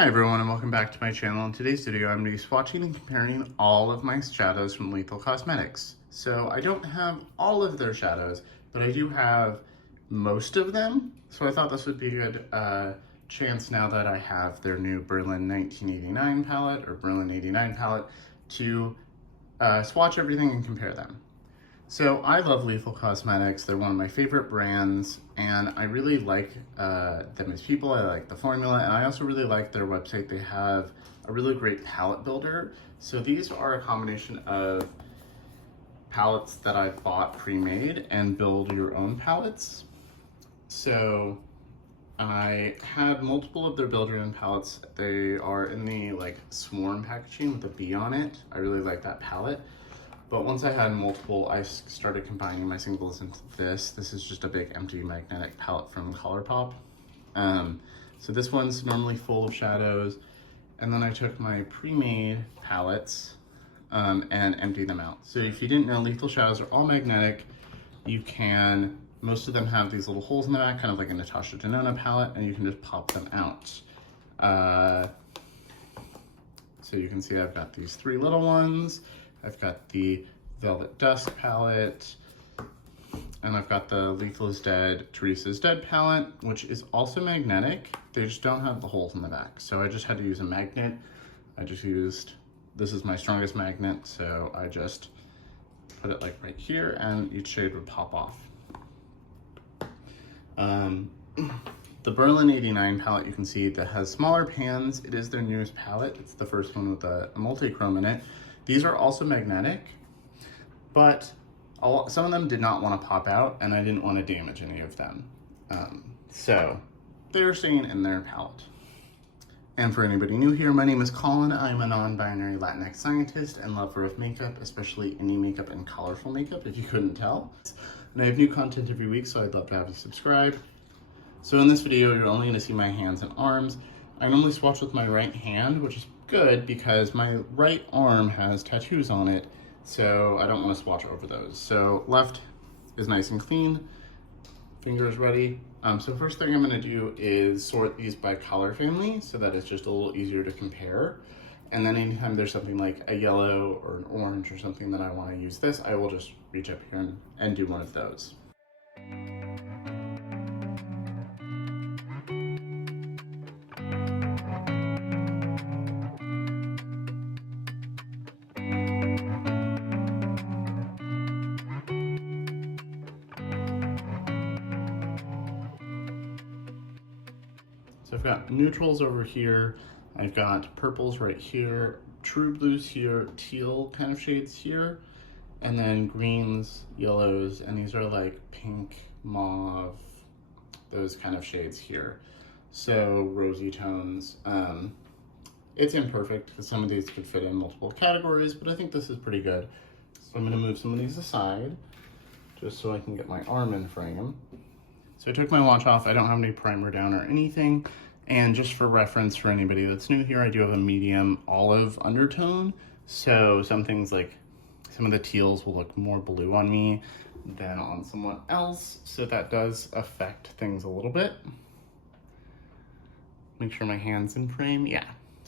Hi everyone and welcome back to my channel. In today's video I'm going to be swatching and comparing all of my shadows from Lethal Cosmetics. So I don't have all of their shadows, but I do have most of them. So I thought this would be a good chance now that I have their new Berlin 1989 palette or Berlin 89 palette to swatch everything and compare them. So I love Lethal Cosmetics. They're one of my favorite brands and I really like them as people. I like the formula and I also really like their website. They have a really great palette builder. So these are a combination of palettes that I bought pre-made and build your own palettes. So I had multiple of their build your own palettes. They are in the like swarm packaging with a bee on it. I really like that palette. But once I had multiple, I started combining my singles into this. This is just a big empty magnetic palette from ColourPop. So this one's normally full of shadows. And then I took my pre-made palettes and emptied them out. So if you didn't know, Lethal shadows are all magnetic. You can, most of them have these little holes in the back, kind of like a Natasha Denona palette, and you can just pop them out. So you can see I've got these three little ones. I've got the Velvet Dusk palette, and I've got the Lethal is Dead, Teresa's Dead palette, which is also magnetic. They just don't have the holes in the back. So I just had to use a magnet. I just used, this is my strongest magnet, so I just put it like right here and each shade would pop off. The Berlin 89 palette, you can see that has smaller pans. It is their newest palette. It's the first one with a multi-chrome in it. These are also magnetic, but some of them did not want to pop out and I didn't want to damage any of them. So they're staying in their palette. And for anybody new here, my name is Colin. I'm a non-binary Latinx scientist and lover of makeup, especially indie makeup and colorful makeup, if you couldn't tell. And I have new content every week, so I'd love to have you subscribe. So in this video, you're only going to see my hands and arms. I normally swatch with my right hand, which is good because my right arm has tattoos on it, so I don't want to swatch over those. So left is nice and clean, fingers ready. So first thing I'm going to do is sort these by color family so that it's just a little easier to compare. And then anytime there's something like a yellow or an orange or something that I want to use this, I will just reach up here and do one of those. So I've got neutrals over here, I've got purples right here, true blues here, teal kind of shades here, and then greens, yellows, and these are like pink, mauve, those kind of shades here. So rosy tones. It's imperfect because some of these could fit in multiple categories, but I think this is pretty good. So I'm gonna move some of these aside just so I can get my arm in frame. So I took my watch off. I don't have any primer down or anything. And just for reference for anybody that's new here, I do have a medium olive undertone. So some things like some of the teals will look more blue on me than on someone else. So that does affect things a little bit. Make sure my hand's in frame. Yeah.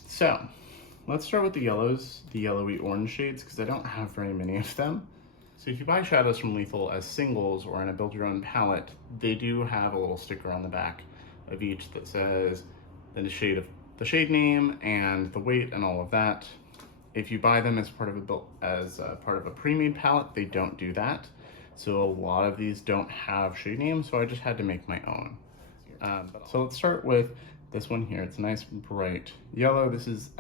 So let's start with the yellows, the yellowy orange shades, because I don't have very many of them. So if you buy shadows from Lethal as singles or in a build your own palette, they do have a little sticker on the back of each that says the shade name and the weight and all of that. If you buy them as part of a pre-made palette, they don't do that. So a lot of these don't have shade names, so I just had to make my own. So let's start with this one here. It's a nice bright yellow. This is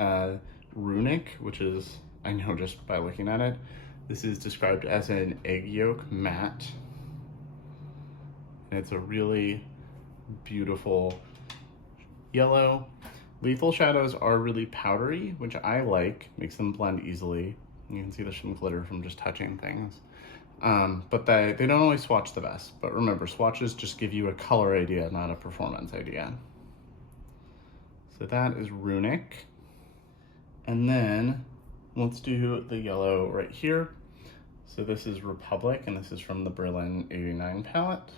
Runic, which is, I know just by looking at it, this is described as an egg yolk matte. And it's a really beautiful yellow. Lethal shadows are really powdery, which I like, makes them blend easily. You can see there's some glitter from just touching things. But they don't always swatch the best. But remember, swatches just give you a color idea, not a performance idea. So that is Runic. And then let's do the yellow right here. So this is Republic, and this is from the Berlin 89 palette.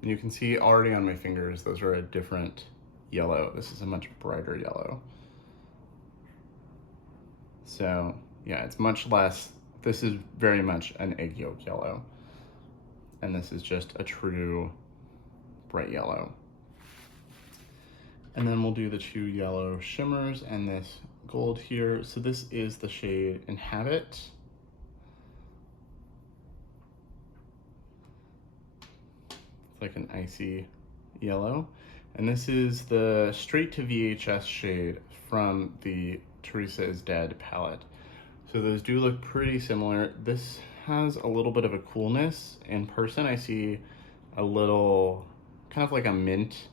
And you can see already on my fingers, those are a different yellow. This is a much brighter yellow. So yeah, it's much less, this is very much an egg yolk yellow. And this is just a true bright yellow. And then we'll do the two yellow shimmers and this gold here. So this is the shade Inhabit. It's like an icy yellow. And this is the straight to VHS shade from the Teresa is Dead palette. So those do look pretty similar. This has a little bit of a coolness. In person, I see a little, kind of like a mint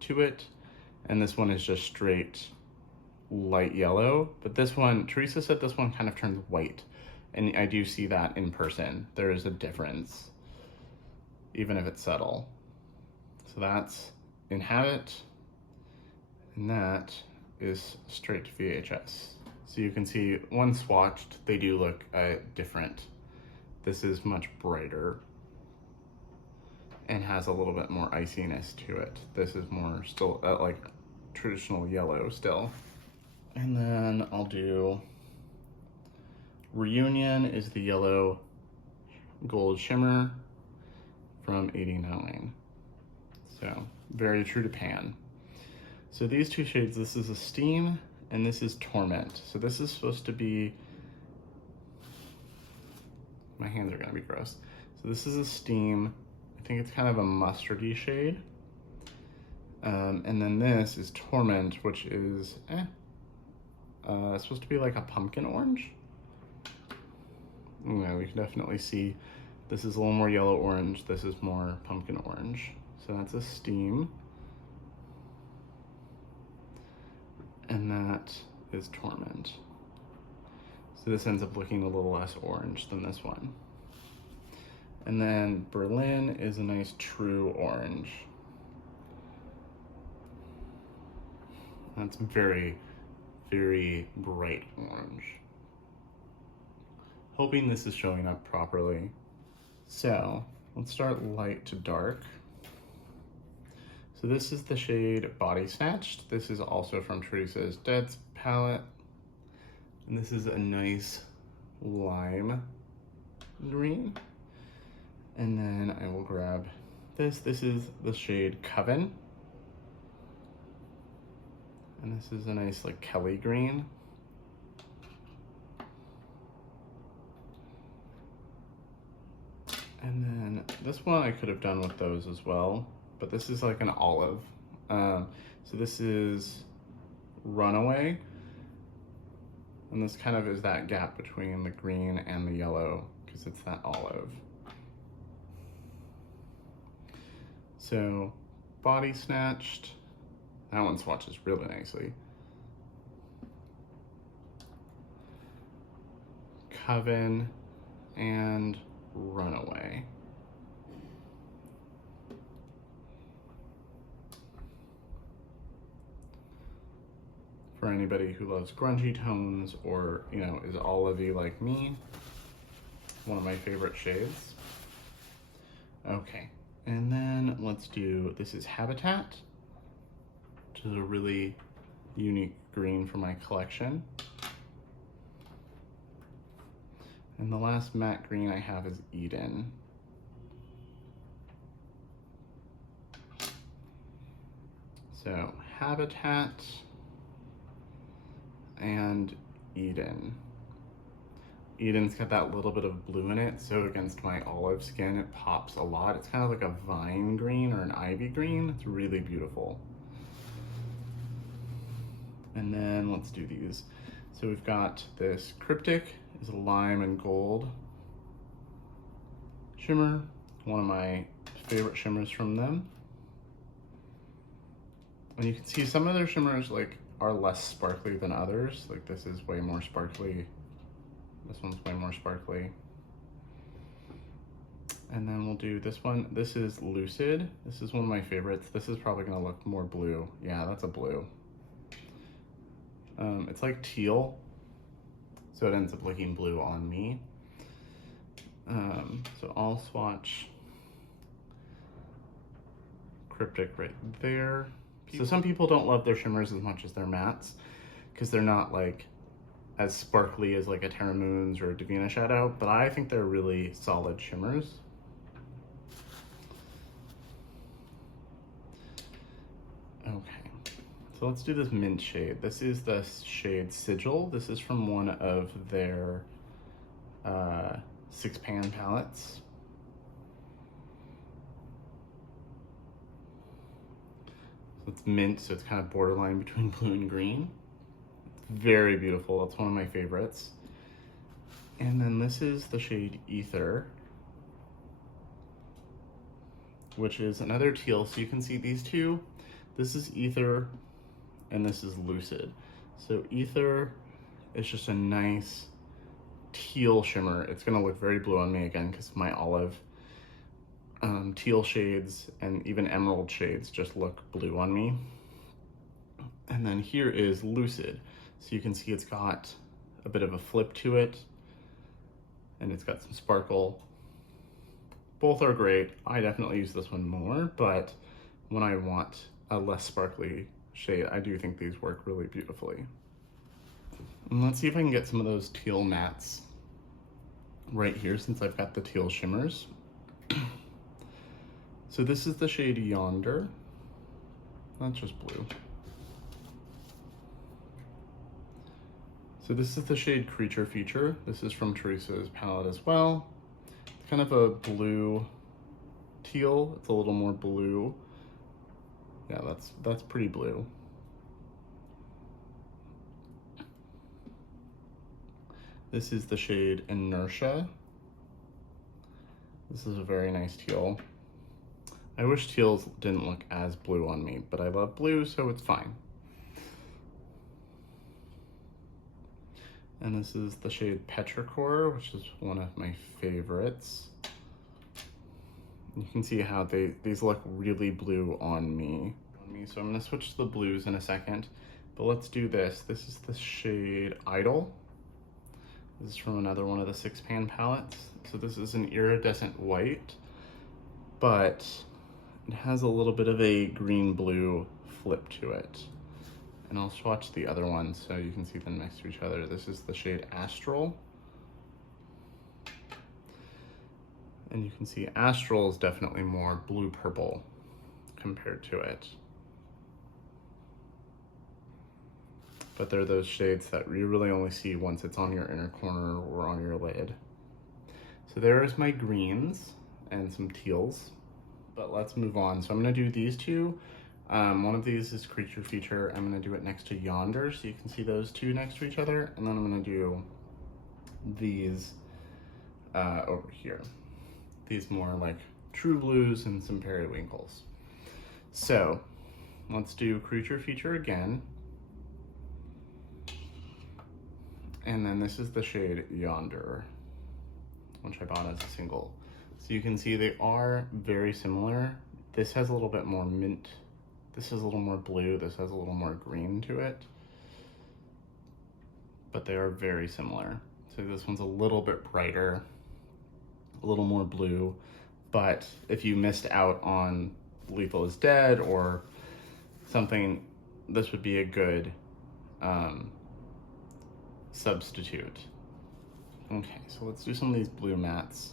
to it. And this one is just straight light yellow. But this one, Teresa said this one kind of turns white. And I do see that in person. There is a difference, even if it's subtle. So that's Inhabit, and that is straight to VHS. So you can see one swatched, they do look different. This is much brighter and has a little bit more iciness to it. This is more still like traditional yellow still. And then I'll do Reunion is the yellow gold shimmer from 89. So very true to pan. So these two shades, this is Esteem and this is Torment. So this is supposed to be, my hands are gonna be gross. So this is Esteem. I think it's kind of a mustardy shade. And then this is Torment, which is supposed to be like a pumpkin orange. You know, we can definitely see this is a little more yellow orange. This is more pumpkin orange. So that's Esteem. And that is Torment. So this ends up looking a little less orange than this one. And then Berlin is a nice true orange. That's very, very bright orange. Hoping this is showing up properly. So let's start light to dark. So this is the shade Body Snatched. This is also from Teresa's Dead's palette. And this is a nice lime green. And then I will grab this. This is the shade Coven. And this is a nice like Kelly green. And then this one I could have done with those as well, but this is like an olive. So this is Runaway. And this kind of is that gap between the green and the yellow because it's that olive. So Body Snatched, that one swatches really nicely. Coven and Runaway. For anybody who loves grungy tones or, you know, is olivey like me, one of my favorite shades. Okay, and then let's do, this is Habitat, which is a really unique green for my collection. And the last matte green I have is Eden. So Habitat and Eden. Eden's got that little bit of blue in it, so against my olive skin it pops a lot. It's kind of like a vine green or an ivy green. It's really beautiful. And then let's do these. So we've got this Cryptic, is a lime and gold shimmer, one of my favorite shimmers from them. And you can see some of their shimmers like are less sparkly than others. Like this is way more sparkly. This one's way more sparkly. And then we'll do this one. This is Lucid. This is one of my favorites. This is probably gonna look more blue. Yeah, that's a blue. It's like teal, so it ends up looking blue on me. So I'll swatch Cryptic right there. So some people don't love their shimmers as much as their mattes because they're not like as sparkly as like a Terra Moons or a Divina Shadow, but I think they're really solid shimmers. Okay, so let's do this mint shade. This is the shade Sigil. This is from one of their 6-pan palettes. So it's mint, so it's kind of borderline between blue and green. It's very beautiful. It's one of my favorites. And then this is the shade Aether, which is another teal. So you can see these two. This is Aether and this is Lucid. So Aether is just a nice teal shimmer. It's gonna look very blue on me again because my olive. Teal shades and even emerald shades just look blue on me. And then here is Lucid. So you can see it's got a bit of a flip to it and it's got some sparkle. Both are great. I definitely use this one more, but when I want a less sparkly shade, I do think these work really beautifully. And let's see if I can get some of those teal mattes right here since I've got the teal shimmers. So this is the shade Yonder. That's just blue. So this is the shade Creature Feature. This is from Teresa's palette as well. It's kind of a blue teal. It's a little more blue. Yeah, that's pretty blue. This is the shade Inertia. This is a very nice teal. I wish teals didn't look as blue on me, but I love blue, so it's fine. And this is the shade Petrichor, which is one of my favorites. You can see how these look really blue on me. So I'm gonna switch to the blues in a second, but let's do this. This is the shade Idol. This is from another one of the 6-pan palettes. So this is an iridescent white, but it has a little bit of a green-blue flip to it. And I'll swatch the other one so you can see them next to each other. This is the shade Astral. And you can see Astral is definitely more blue-purple compared to it. But they're those shades that you really only see once it's on your inner corner or on your lid. So there's my greens and some teals. But let's move on. So I'm gonna do these two. One of these is Creature Feature. I'm gonna do it next to Yonder, so you can see those two next to each other. And then I'm gonna do these over here. These more like true blues and some periwinkles. So let's do Creature Feature again. And then this is the shade Yonder, which I bought as a single. So you can see they are very similar. This has a little bit more mint. This is a little more blue. This has a little more green to it. But they are very similar. So this one's a little bit brighter, a little more blue. But if you missed out on Lethal is Dead or something, this would be a good substitute. Okay, so let's do some of these blue mattes.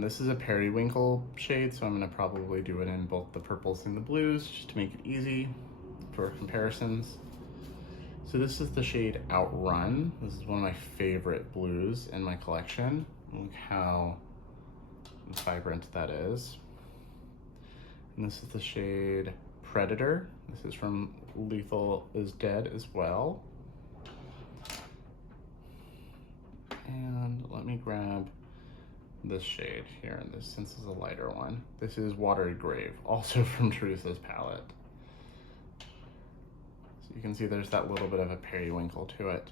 This is a periwinkle shade, so I'm gonna probably do it in both the purples and the blues just to make it easy for comparisons. So this is the shade Outrun. This is one of my favorite blues in my collection. Look how vibrant that is. And this is the shade Predator. This is from Lethal is Dead as well. And let me grab this shade here, and this, since it's a lighter one. This is Watery Grave, also from Teresa's palette. So you can see there's that little bit of a periwinkle to it.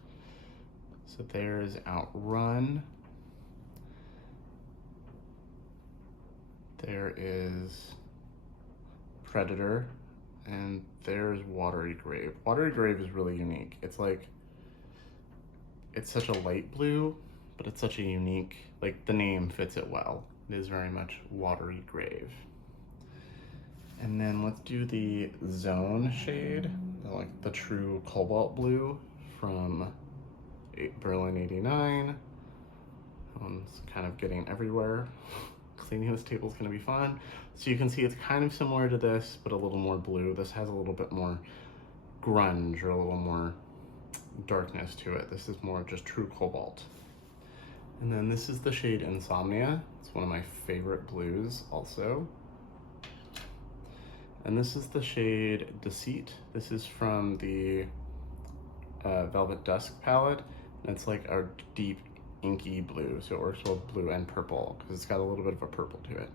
So there's Outrun. There is Predator, and there's Watery Grave. Watery Grave is really unique. It's like, it's such a light blue, but it's such a unique, like the name fits it well. It is very much Watery Grave. And then let's do the Zone shade, like the true cobalt blue from Berlin 89. It's kind of getting everywhere. Cleaning this table is going to be fun. So you can see it's kind of similar to this, but a little more blue. This has a little bit more grunge or a little more darkness to it. This is more just true cobalt. And then this is the shade Insomnia. It's one of my favorite blues also. And this is the shade Deceit. This is from the Velvet Dusk palette. And it's like our deep inky blue, so it works both blue and purple because it's got a little bit of a purple to it.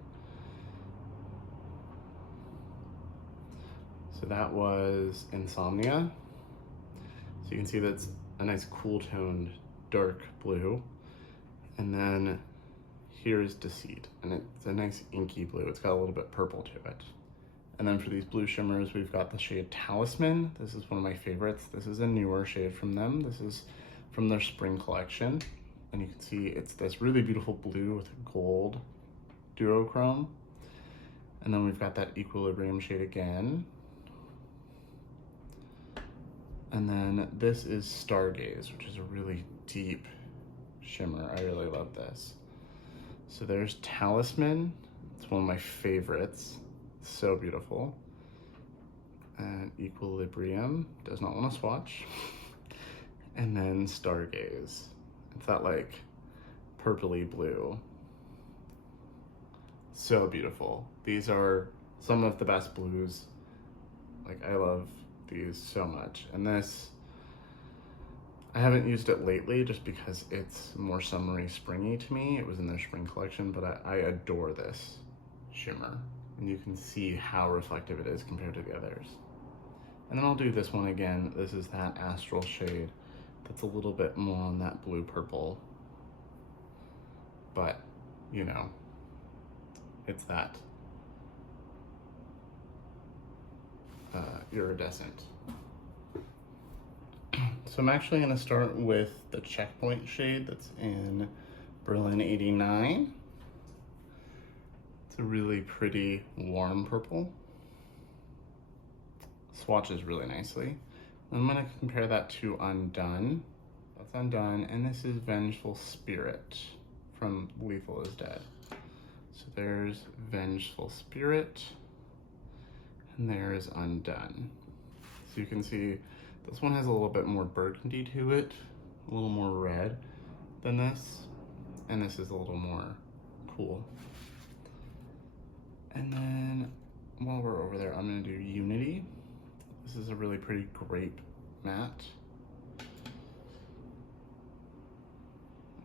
So that was Insomnia. So you can see that's a nice cool toned dark blue. And then here's Deceit, and it's a nice inky blue. It's got a little bit purple to it. And then for these blue shimmers, we've got the shade Talisman. This is one of my favorites. This is a newer shade from them. This is from their spring collection. And you can see it's this really beautiful blue with gold duochrome. And then we've got that Equilibrium shade again. And then this is Stargaze, which is a really deep shimmer. I really love this. So there's Talisman. It's one of my favorites. So beautiful. And Equilibrium, does not want to swatch. And then Stargaze. It's that like purpley blue. So beautiful. These are some of the best blues. Like, I love these so much. And this, I haven't used it lately just because it's more summery, springy to me. It was in their spring collection, but I adore this shimmer. And you can see how reflective it is compared to the others. And then I'll do this one again. This is that Astral shade that's a little bit more on that blue purple. But, you know, it's that iridescent. So I'm actually going to start with the Checkpoint shade that's in Berlin 89. It's a really pretty warm purple. Swatches really nicely. I'm going to compare that to Undone. That's Undone, and this is Vengeful Spirit from Lethal is Dead. So there's Vengeful Spirit, and there's Undone. So you can see this one has a little bit more burgundy to it, a little more red than this, and this is a little more cool. And then while we're over there, I'm gonna do Unity. This is a really pretty grape matte.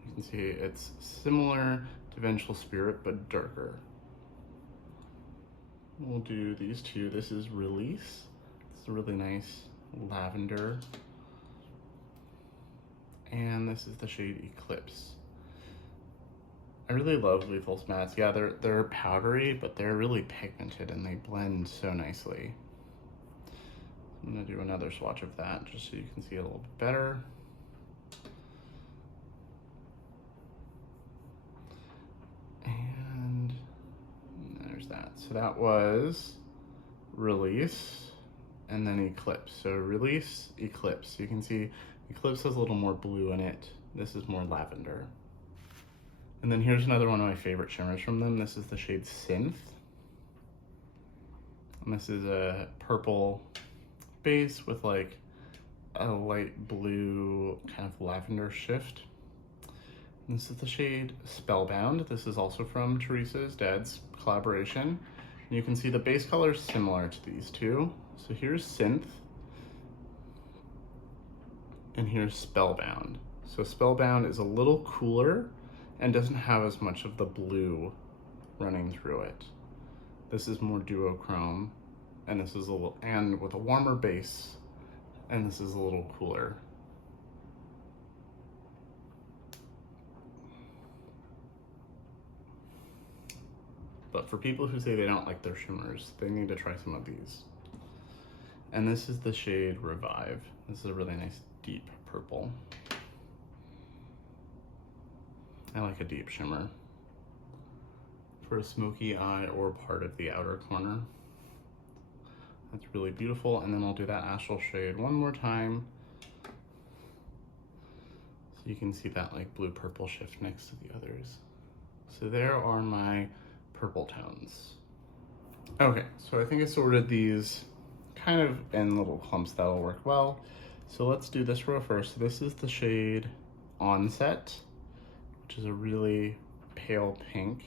You can see it's similar to Vengeful Spirit, but darker. We'll do these two. This is Release. It's a really nice lavender. And this is the shade Eclipse. I really love Lethal's mattes. Yeah, they're powdery, but they're really pigmented and they blend so nicely. I'm gonna do another swatch of that just so you can see it a little bit better. And there's that. So that was Release and then Eclipse. So Release, Eclipse. You can see Eclipse has a little more blue in it. This is more lavender. And then here's another one of my favorite shimmers from them. This is the shade Synth. And this is a purple base with like a light blue kind of lavender shift. And this is the shade Spellbound. This is also from Teresa is Dead's collaboration. And you can see the base color is similar to these two. So here's Synth. And here's Spellbound. So Spellbound is a little cooler and doesn't have as much of the blue running through it. This is more duochrome, and this is a little, and with a warmer base, and this is a little cooler. But for people who say they don't like their shimmers, they need to try some of these. And this is the shade Revive. This is a really nice deep purple. I like a deep shimmer for a smoky eye or part of the outer corner. That's really beautiful. And then I'll do that Astral shade one more time. So you can see that like blue purple shift next to the others. So there are my purple tones. Okay, so I think I sorted these kind of in little clumps that'll work well. So let's do this row first. This is the shade Onset, which is a really pale pink,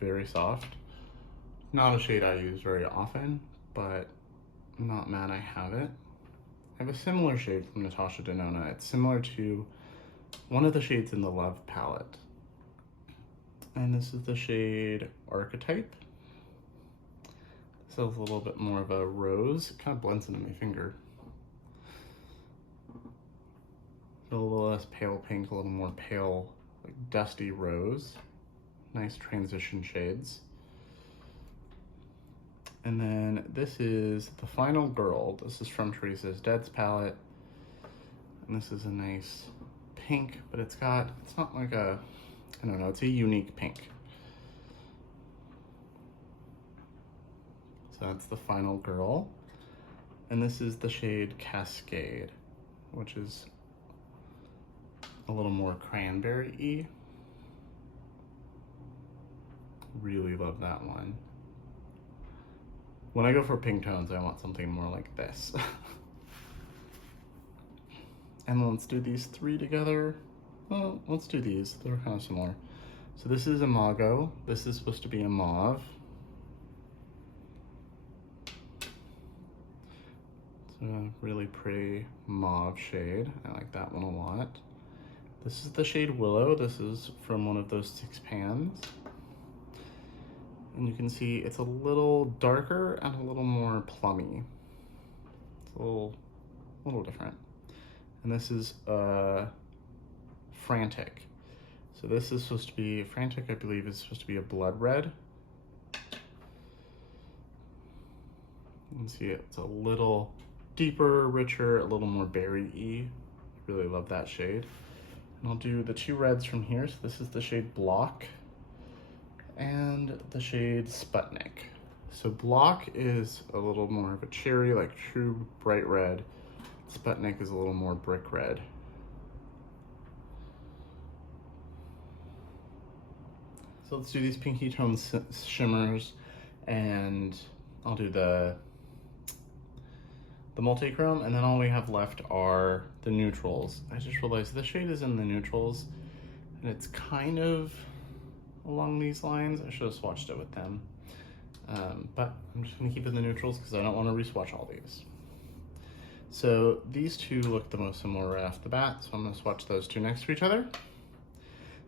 very soft. Not a shade I use very often, but I'm not mad I have it. I have a similar shade from Natasha Denona. It's similar to one of the shades in the Love palette. And this is the shade Archetype. This is a little bit more of a rose. It kind of blends into my finger. A little less pale pink, a little more pale, like dusty rose. Nice transition shades. And then this is The Final Girl. This is from Teresa's Dead's palette. And this is a nice pink, but it's not like a, I don't know, it's a unique pink. So that's The Final Girl. And this is the shade Cascade, which is a little more cranberry-y. Really love that one. When I go for pink tones, I want something more like this. And let's do these three together. Well, let's do these. They're kind of similar. So this is Imago. This is supposed to be a mauve. It's a really pretty mauve shade. I like that one a lot. This is the shade Willow. This is from one of those 6 pans. And you can see it's a little darker and a little more plummy. It's a little different. And this is Frantic. So this is supposed to be, Frantic I believe is supposed to be a blood red. You can see it's a little deeper, richer, a little more berry-y. Really love that shade. And I'll do the 2 reds from here. So this is the shade Block and the shade Sputnik. So Block is a little more of a cherry, like true bright red. Sputnik is a little more brick red. So let's do these pinky tone shimmers, and I'll do the multichrome, and then all we have left are the neutrals. I just realized this shade is in the neutrals, and it's kind of along these lines. I should have swatched it with them. But I'm just gonna keep it in the neutrals because I don't want to re-swatch all these. So these two look the most similar right off the bat, so I'm gonna swatch those two next to each other.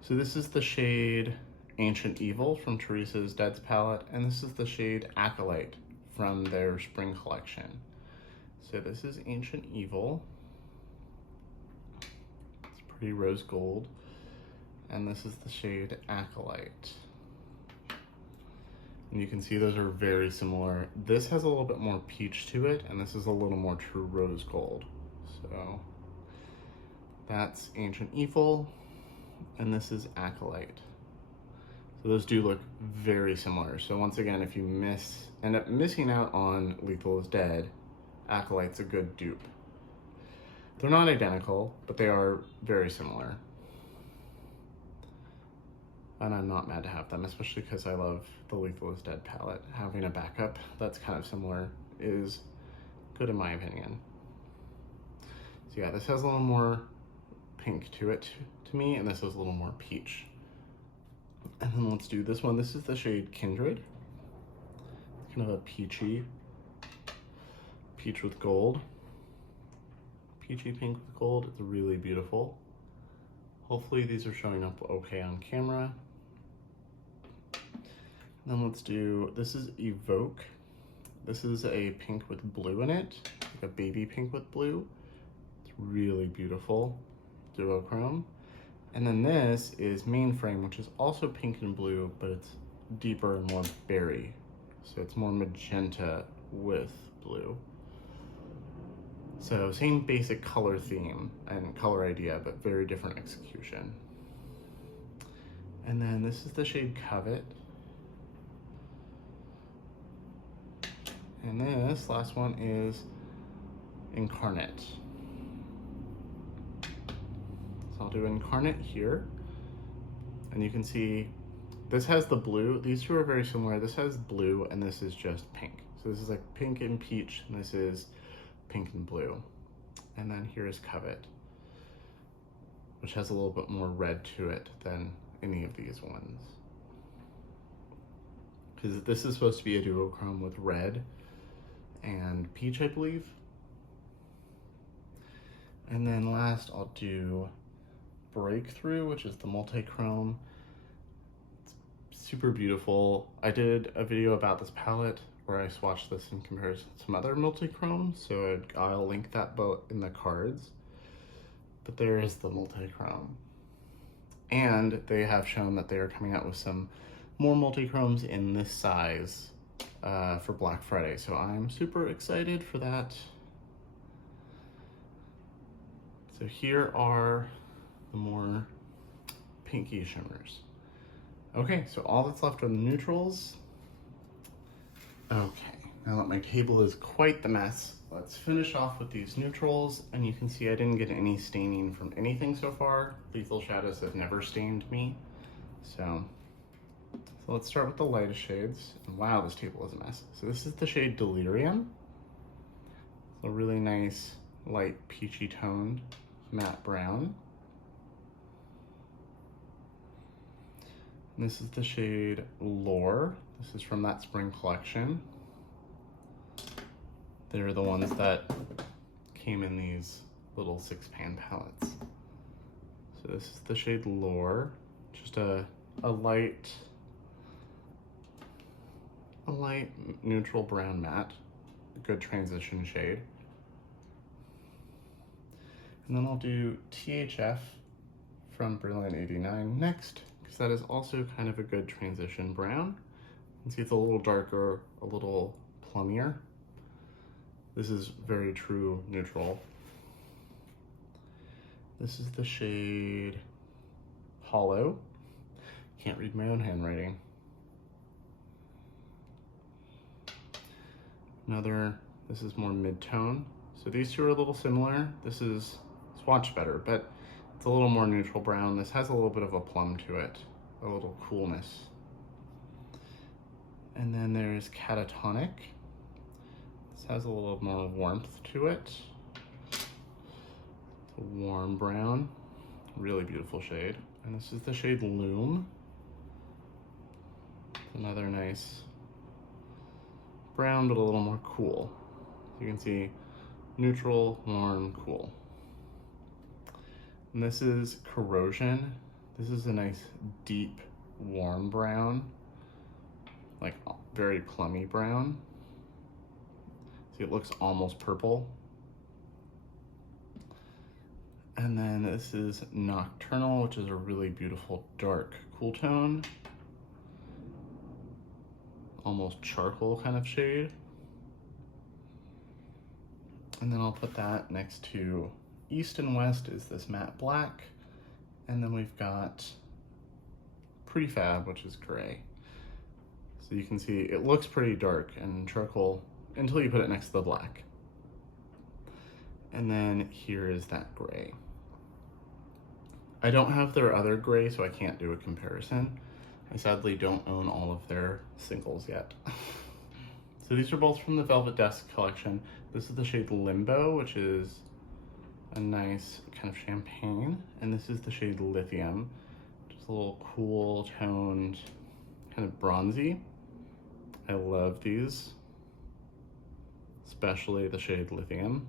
So this is the shade Ancient Evil from Teresa's Dead's palette, and this is the shade Acolyte from their spring collection. So this is Ancient Evil. It's pretty rose gold. And this is the shade Acolyte. And you can see those are very similar. This has a little bit more peach to it, and this is a little more true rose gold. So that's Ancient Evil, and this is Acolyte. So those do look very similar. So once again, if you end up missing out on Lethal is Dead, Acolyte's a good dupe. They're not identical, but they are very similar. And I'm not mad to have them, especially because I love the Lethal is Dead palette. Having a backup that's kind of similar is good in my opinion. So yeah, this has a little more pink to it to me, and this is a little more peach. And then let's do this one. This is the shade Kindred. It's kind of a peachy, peach with gold. Peachy pink with gold, it's really beautiful. Hopefully these are showing up okay on camera. Then let's do, this is Evoke. This is a pink with blue in it, like a baby pink with blue. It's really beautiful, duochrome. And then this is Mainframe, which is also pink and blue, but it's deeper and more berry. So it's more magenta with blue. So same basic color theme and color idea, but very different execution. And then this is the shade Covet. And this last one is Incarnate. So I'll do Incarnate here. And you can see this has the blue. These two are very similar. This has blue and this is just pink. So this is like pink and peach, and this is pink and blue. And then here is Covet, which has a little bit more red to it than any of these ones. Because this is supposed to be a duochrome with red and peach, I believe. And then last I'll do Breakthrough, which is the multichrome. It's super beautiful. I did a video about this palette where I swatched this in comparison to some other multichromes, so I'll link that both in the cards. But there is the multichrome. And they have shown that they are coming out with some more multichromes in this size for Black Friday, so I'm super excited for that. So here are the more pinky shimmers. Okay, so all that's left are the neutrals. Okay, now that my table is quite the mess, let's finish off with these neutrals. And you can see I didn't get any staining from anything so far. Lethal Shadows have never stained me. So let's start with the lightest shades. And wow, this table is a mess. So this is the shade Delirium. It's a really nice, light, peachy toned matte brown. And this is the shade Lore. This is from that spring collection. They're the ones that came in these little 6-pan palettes. So this is the shade Lore, just a light neutral brown matte, a good transition shade. And then I'll do THF from Berlin 89 next, because that is also kind of a good transition brown. You can see it's a little darker, a little plummier. This is very true neutral. This is the shade Hollow. Can't read my own handwriting. This is more mid-tone. So these two are a little similar. This is swatched better, but it's a little more neutral brown. This has a little bit of a plum to it, a little coolness. And then there's Catatonic. This has a little more warmth to it. It's a warm brown, really beautiful shade. And this is the shade Loom. It's another nice brown, but a little more cool. You can see neutral, warm, cool. And this is Corrosion. This is a nice deep, warm brown, like very plummy brown. See, it looks almost purple. And then this is Nocturnal, which is a really beautiful dark cool tone. Almost charcoal kind of shade. And then I'll put that next to East and West is this matte black. And then we've got Prefab, which is gray. So you can see it looks pretty dark and charcoal until you put it next to the black. And then here is that gray. I don't have their other gray, so I can't do a comparison. I sadly don't own all of their singles yet. So these are both from the Velvet Desk collection. This is the shade Limbo, which is a nice kind of champagne. And this is the shade Lithium, just a little cool toned, kind of bronzy. I love these, especially the shade Lithium.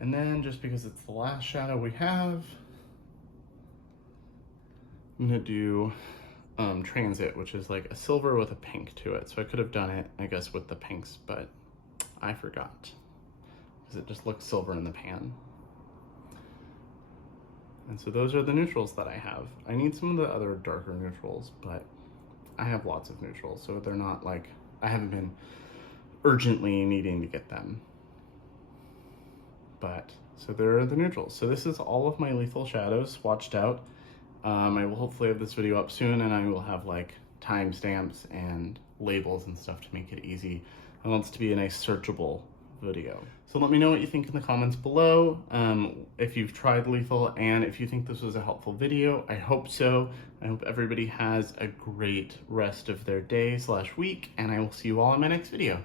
And then just because it's the last shadow we have, I'm gonna do Transit, which is like a silver with a pink to it. So I could have done it, I guess, with the pinks, but I forgot because it just looks silver in the pan. And so those are the neutrals that I have. I need some of the other darker neutrals, but I have lots of neutrals, so they're not like, I haven't been urgently needing to get them. But, so there are the neutrals. So this is all of my Lethal Shadows swatched out. I will hopefully have this video up soon, and I will have like timestamps and labels and stuff to make it easy. I want this to be a nice searchable video. So let me know what you think in the comments below, if you've tried lethal, and if you think this was a helpful video. I hope so. I hope everybody has a great rest of their day/week, and I will see you all in my next video.